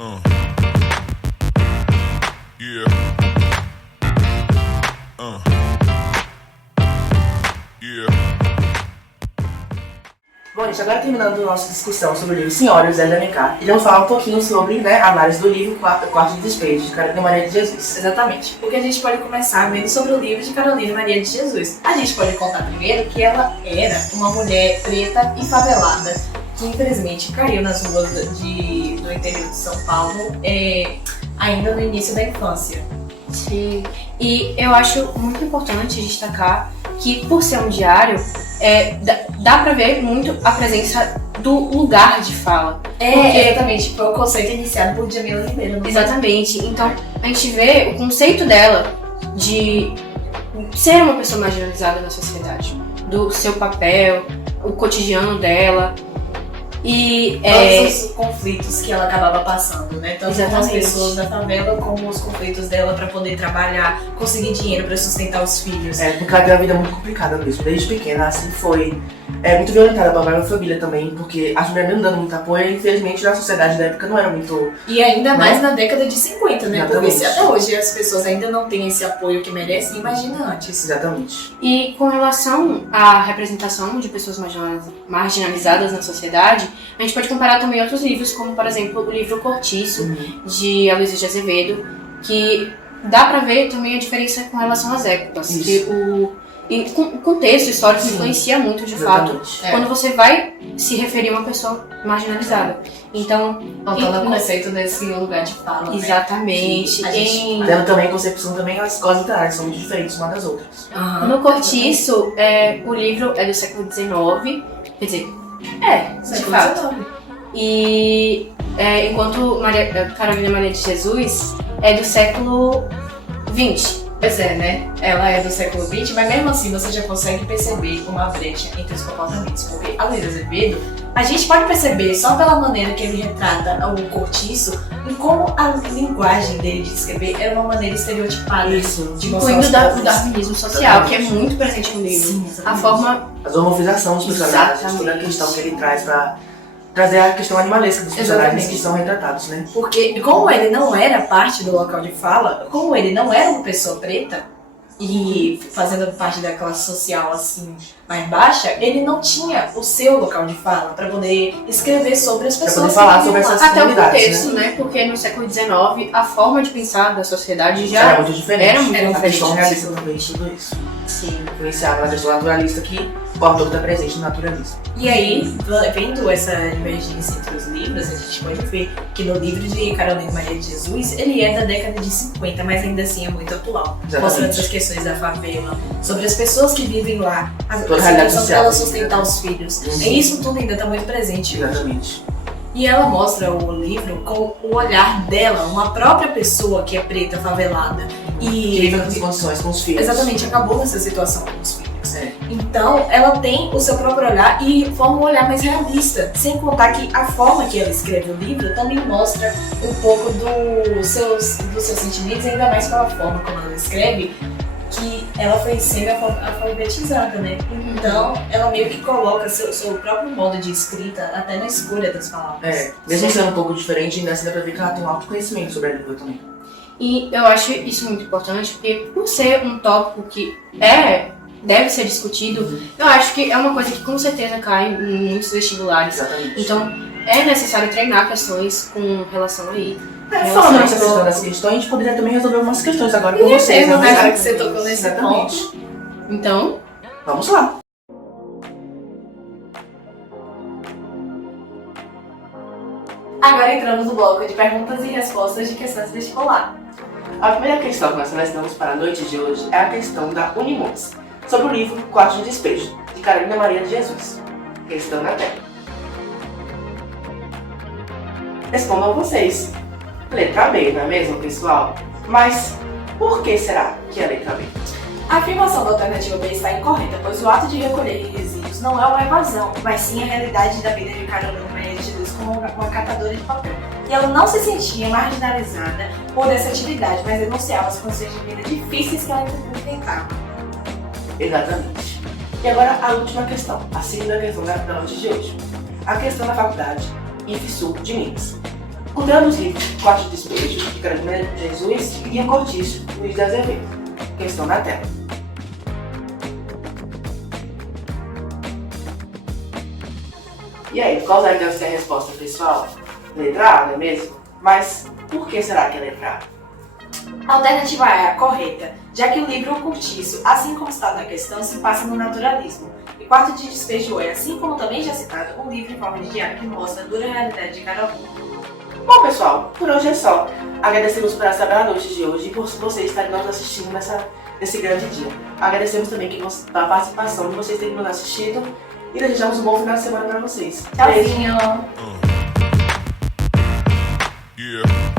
Uh. Yeah. Yeah. Bom, gente, agora terminando nossa discussão sobre o livro Senhora e o Zé da Alencar, iremos falar um pouquinho sobre a análise do livro Quarto de Despejo, de Carolina Maria de Jesus. Exatamente, porque a gente pode começar vendo sobre o livro de Carolina Maria de Jesus. A gente pode contar primeiro que ela era uma mulher preta e favelada, que infelizmente caiu nas ruas do interior de São Paulo, ainda no início da infância. Sim, e eu acho muito importante destacar que, por ser um diário, dá pra ver muito a presença do lugar de fala. Exatamente, foi o conceito iniciado por Djamila Ribeiro. Exatamente, então a gente vê o conceito dela de ser uma pessoa marginalizada na sociedade, do seu papel, o cotidiano dela. E todos os conflitos que ela acabava passando, né? Tanto com as pessoas da favela como os conflitos dela para poder trabalhar, conseguir dinheiro para sustentar os filhos. Porque ela teve uma vida muito complicada mesmo. Desde pequena, assim, foi muito violentada pela própria família também, porque as mulheres não dando muito apoio, e infelizmente na sociedade da época não era muito... E ainda mais na década de 50, né? Exatamente. Porque se até hoje as pessoas ainda não têm esse apoio que merecem, imagina antes. Exatamente. E com relação à representação de pessoas marginalizadas na sociedade, a gente pode comparar também outros livros, como por exemplo o livro Cortiço, de Aloysio de Azevedo, que dá pra ver também a diferença com relação às épocas. E o contexto histórico influencia muito, de fato, quando você vai se referir a uma pessoa marginalizada. Então, faltando o conceito desse lugar de fala, exatamente. Né? Tendo também a concepção também, as escolas literárias são muito diferentes umas das outras. No Cortiço, o livro é do século XIX, quer dizer, de fato. E enquanto Carolina Maria de Jesus é do século XX. Pois é, né? Ela é do século XX, mas mesmo assim você já consegue perceber uma brecha entre os comportamentos. Porque Aloysio Azevedo, a gente pode perceber só pela maneira que ele retrata o cortiço e como a linguagem dele de escrever era uma maneira estereotipada de mostrar incluindo os o darwinismo social, que é muito presente no livro. Sim, a forma... A zoomorfização dos personagens, toda a questão que ele traz pra trazer a questão animalesca dos personagens que são retratados, né? Porque como ele não era parte do local de fala, como ele não era uma pessoa preta e fazendo parte da classe social assim mais baixa, ele não tinha o seu local de fala para poder escrever sobre as pessoas. Pra poder falar sobre essas até o comunidades, contexto, né? Porque no século XIX a forma de pensar da sociedade já era muito diferente. Era muito a diferente. questão realista também de tudo isso. Sim. Influenciava na questão naturalista que o autor está presente no naturalismo. E aí, vendo essa divergência entre os livros, a gente pode ver que no livro de Carolina Maria de Jesus, ele é da década de 50, mas ainda assim é muito atual. Exatamente. Mostrando essas questões da favela, sobre as pessoas que vivem lá, a realidade situação social. dela sustentar os filhos. E isso tudo ainda está muito presente. Exatamente. E ela mostra o livro com o olhar dela, uma própria pessoa que é preta, favelada. Que vive nas condições com os filhos. Exatamente, acabou nessa situação com os filhos. Então, ela tem o seu próprio olhar e forma um olhar mais realista. Sem contar que a forma que ela escreve o livro também mostra um pouco dos seus sentimentos, ainda mais pela forma como ela escreve, que ela foi sendo alfabetizada, né? Então, ela meio que coloca seu próprio modo de escrita até na escolha das palavras. Mesmo sendo um pouco diferente, ainda assim dá pra ver que ela tem um autoconhecimento sobre a língua também. E eu acho isso muito importante, porque por ser um tópico que deve ser discutido, eu acho que é uma coisa que com certeza cai em muitos vestibulares. Exatamente. Então, é necessário treinar questões com relação a isso. Falando nessa questão das questões, a gente poderia também resolver algumas questões agora com vocês, né? né? Já que você tocou nesse Exatamente. ponto. Então, vamos lá. Agora entramos no bloco de perguntas e respostas de questões vestibular. A primeira questão que nós selecionamos para a noite de hoje é a questão da Unimontes, sobre o livro Quarto de Despejo, de Carolina Maria de Jesus. Questão na tela. Respondam vocês. Letra B, não é mesmo, pessoal? Mas por que será que é a letra B? A afirmação da alternativa B está incorreta, pois o ato de recolher resíduos não é uma evasão, mas sim a realidade da vida de Carolina Maria de Jesus como uma catadora de papel. E ela não se sentia marginalizada por essa atividade, mas denunciava as condições de vida difíceis que ela enfrentava. Exatamente. E agora a última questão, a segunda questão da noite de hoje. A questão da faculdade IFSU de Minas. O tema dos livros Quarto de Despejo, de Carolina de Jesus e o Cortiço, Luiz de Azevedo, que estão na tela. E aí, qual deve ser a resposta, pessoal? Letra A, não é mesmo? Mas por que será que é letra A? A alternativa A é a correta, já que o livro O Cortiço, assim como está na questão, se passa no naturalismo. E Quarto de Despejo é, assim como também já citado, um livro em forma de diário que mostra a dura realidade de Carolina. Bom, pessoal, por hoje é só. Agradecemos por essa bela noite de hoje e por vocês estarem nos assistindo nesse grande dia. Agradecemos também a participação de vocês terem nos assistido e desejamos um bom final de semana para vocês. Beijo! Tchauzinho! Yeah.